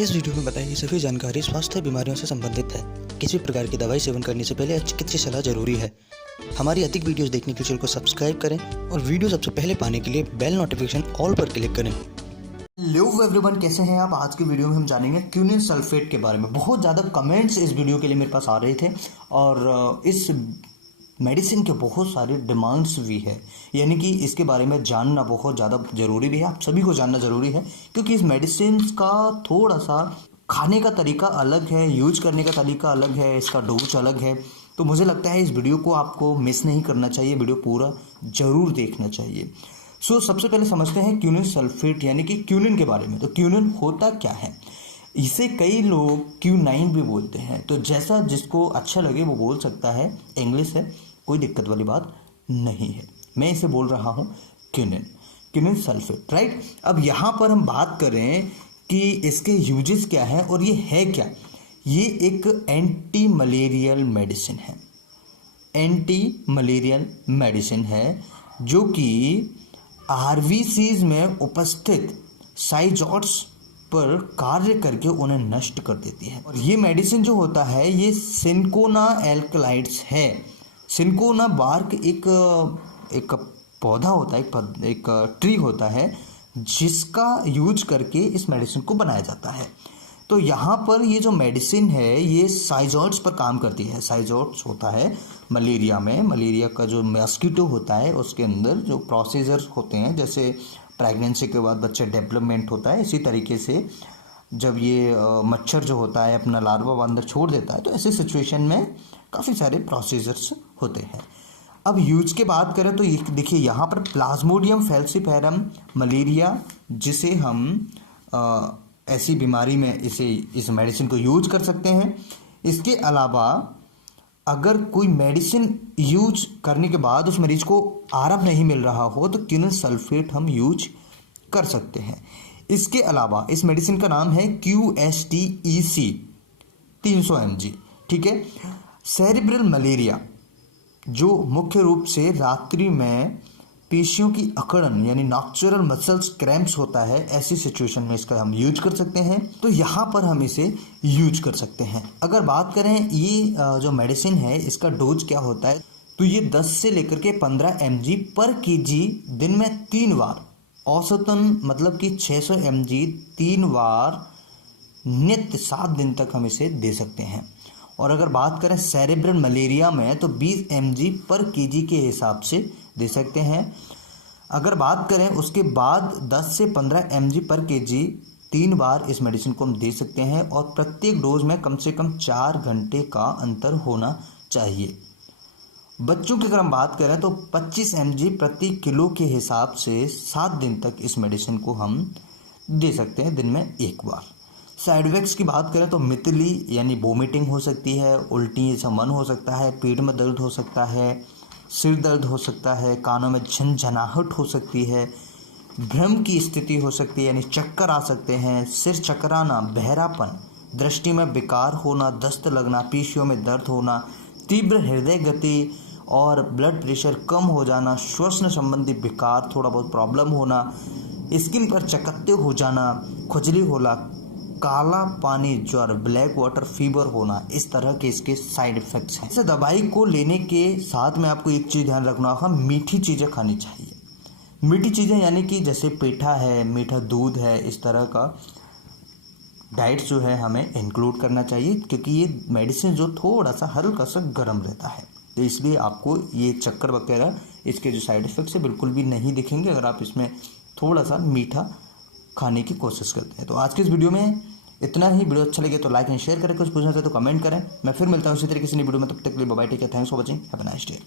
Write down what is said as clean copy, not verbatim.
इस वीडियो में बताई गई सभी जानकारी स्वास्थ्य बीमारियों से संबंधित है। किसी प्रकार की दवाई सेवन करने से पहले चिकित्सकीय सलाह जरूरी है। हमारी अधिक वीडियोस देखने के लिए चैनल को सब्सक्राइब करें और वीडियो सबसे पहले पाने के लिए बेल नोटिफिकेशन ऑल पर क्लिक करें। हेलो एवरीवन, कैसे हैं आप। आज की वीडियो में हम जानेंगे क्विनिन सल्फेट के बारे में। बहुत ज़्यादा कमेंट्स इस वीडियो के लिए मेरे पास आ रहे थे और इस मेडिसिन के बहुत सारे डिमांड्स भी है, यानी कि इसके बारे में जानना बहुत ज़्यादा ज़रूरी भी है। आप सभी को जानना ज़रूरी है क्योंकि इस मेडिसिन का थोड़ा सा खाने का तरीका अलग है, यूज करने का तरीका अलग है, इसका डोज अलग है। तो मुझे लगता है इस वीडियो को आपको मिस नहीं करना चाहिए, वीडियो पूरा ज़रूर देखना चाहिए। सबसे पहले समझते हैं क्विनिन सल्फेट यानी कि क्विनिन के बारे में। तो क्विनिन होता क्या है, इसे कई लोग क्यूनाइन भी बोलते हैं। तो जैसा जिसको अच्छा लगे वो बोल सकता है, इंग्लिश है, कोई दिक्कत वाली बात नहीं है। मैं इसे बोल रहा हूँ क्विनिन सल्फेट, राइट। अब यहाँ पर हम बात करें कि इसके यूजेस क्या हैं और ये है क्या। ये एक एंटी मलेरियल मेडिसिन है, एंटी मलेरियल मेडिसिन है जो कि आरबीसीज में उपस्थित साइजॉट्स पर कार्य करके उन्हें नष्ट कर देती है। और ये मेडिसिन जो होता है ये सिनकोना एल्कलाइड्स है। सिनकोना बार्क एक पौधा होता है, एक ट्री होता है जिसका यूज करके इस मेडिसिन को बनाया जाता है। तो यहाँ पर ये जो मेडिसिन है ये साइजॉट्स पर काम करती है। साइजॉट्स होता है मलेरिया में, मलेरिया का जो मॉस्किटो होता है उसके अंदर जो प्रोसीजर होते हैं, जैसे प्रेगनेंसी के बाद बच्चे डेवलपमेंट होता है, इसी तरीके से जब ये मच्छर जो होता है अपना लार्वा अंदर छोड़ देता है, तो ऐसे सिचुएशन में काफ़ी सारे प्रोसीजर्स होते हैं। अब यूज के बात करें तो देखिए यहाँ पर प्लाज्मोडियम फैल्सिफेरम मलेरिया, जिसे हम ऐसी बीमारी में इस मेडिसिन को यूज कर सकते हैं। इसके अलावा अगर कोई मेडिसिन यूज करने के बाद उस मरीज को आराम नहीं मिल रहा हो तो क्विनिन सल्फेट हम यूज कर सकते हैं। इसके अलावा इस मेडिसिन का नाम है QST EC 300 mg, ठीक है। सेरिब्रल मलेरिया जो मुख्य रूप से रात्रि में पेशियों की अकड़न यानी नॉक्चुरल मसल्स क्रैम्प्स होता है, ऐसी सिचुएशन में इसका हम यूज कर सकते हैं। तो यहाँ पर हम इसे यूज कर सकते हैं। अगर बात करें ये जो मेडिसिन है इसका डोज क्या होता है, तो ये 10 से लेकर के 15 mg पर kg दिन में 3 बार, औसतन मतलब कि 600 mg 3 बार नित्य 7 दिन तक हम इसे दे सकते हैं। और अगर बात करें सेरेब्रल मलेरिया में तो 20 mg पर kg के हिसाब से दे सकते हैं। अगर बात करें उसके बाद 10 से 15 mg पर kg 3 बार इस मेडिसिन को हम दे सकते हैं और प्रत्येक डोज में कम से कम 4 घंटे का अंतर होना चाहिए। बच्चों की अगर हम बात करें तो 25 mg प्रति किलो के हिसाब से 7 दिन तक इस मेडिसिन को हम दे सकते हैं, दिन में 1 बार। साइड इफेक्ट्स की बात करें तो मितली यानी वोमिटिंग हो सकती है, उल्टी जैसा मन हो सकता है, पेट में दर्द हो सकता है, सिर दर्द हो सकता है, कानों में झनझनाहट हो सकती है, भ्रम की स्थिति हो सकती है यानी चक्कर आ सकते हैं, सिर चकराना, बहरापन, दृष्टि में विकार होना, दस्त लगना, पेशियों में दर्द होना, तीव्र हृदय गति और ब्लड प्रेशर कम हो जाना, श्वसन संबंधी विकार, थोड़ा बहुत प्रॉब्लम होना, स्किन पर चकत्ते हो जाना, खुजली होना, काला पानी ज्वर, ब्लैक वाटर फीवर होना, इस तरह के इसके साइड इफेक्ट्स हैं। इस दवाई को लेने के साथ में आपको एक चीज़ ध्यान रखना होगा, मीठी चीज़ें खानी चाहिए। मीठी चीज़ें यानी कि जैसे पेठा है, मीठा दूध है, इस तरह का डाइट जो है हमें इंक्लूड करना चाहिए क्योंकि ये मेडिसिन जो थोड़ा सा हल्का सा गर्म रहता है, तो इसलिए आपको ये चक्कर वगैरह इसके जो साइड इफेक्ट्स है बिल्कुल भी नहीं दिखेंगे अगर आप इसमें थोड़ा सा मीठा खाने की कोशिश करते हैं। तो आज के इस वीडियो में इतना ही। वीडियो अच्छा लगे तो लाइक एंड शेयर करें, कुछ पूछना चाहे तो कमेंट करें। मैं फिर मिलता हूँ इसी तरीके से नई वीडियो में, तब तक के लिए bye bye, take care, thanks for watching, have a nice day.